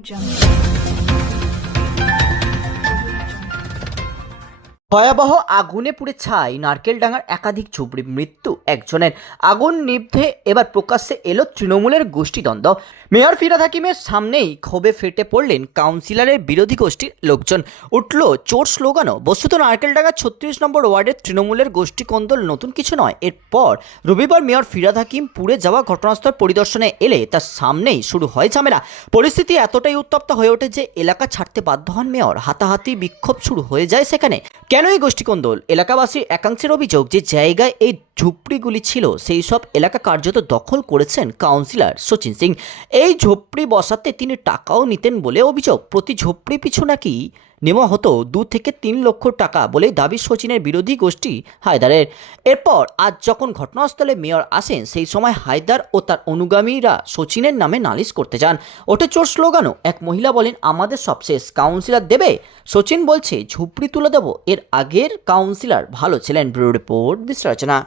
jump. ভয়াবহ আগুনে পুড়ে ছাই নারকেলডাঙ্গার একাধিক ঝুপড়ি, মৃত্যু একজনের। আগুন নিভে এবার প্রকাশ্যে এলো তৃণমূলের গোষ্ঠীদ্বন্দ্ব। মেয়র ফিরাদ হাকিমের সামনেই ক্ষোভে ফেটে পড়লেন কাউন্সিলরের বিরোধী গোষ্ঠীর লোকজন। উঠল চোর স্লোগানও, বস্তুত নারকেলডাঙ্গা ছত্রিশ নম্বর ওয়ার্ডের তৃণমূলের গোষ্ঠী কন্দল নতুন কিছু নয়। এরপর রবিবার মেয়র ফিরাদ হাকিম পুড়ে যাওয়া ঘটনাস্থল পরিদর্শনে এলে তার সামনেই শুরু হয় ঝামেলা। পরিস্থিতি এতটাই উত্তপ্ত হয়ে ওঠে যে এলাকা ছাড়তে বাধ্য হন মেয়র। হাতাহাতি বিক্ষোভ শুরু হয়ে যায় সেখানে। কেন এই গোষ্ঠীকন্দল? এলাকাবাসীর একাংশের অভিযোগ যে জায়গায় এই ঝুপড়িগুলি ছিল, সেই সব এলাকা কার্যত দখল করেছেন কাউন্সিলর সচিন সিং। এই ঝোপড়ি বসাতে তিনি টাকাও নিতেন বলে অভিযোগ। প্রতি ঝোপড়ি পিছু নাকি নেওয়া হতো দু থেকে তিন লক্ষ টাকা বলে দাবি সচিনের বিরোধী গোষ্ঠী হায়দারের। এরপর আজ যখন ঘটনাস্থলে মেয়র আসেন, সেই সময় হায়দার ও তার অনুগামীরা সচিনের নামে নালিশ করতে যান। ওটা চোর স্লোগানও, এক মহিলা বলেন, আমাদের সব শেষ কাউন্সিলর দেবে। সচিন বলছে, ঝুপড়ি তুলে দেবো। এর আগের কাউন্সিলর ভালো ছিলেন। Bureau report বিশ্লেষণা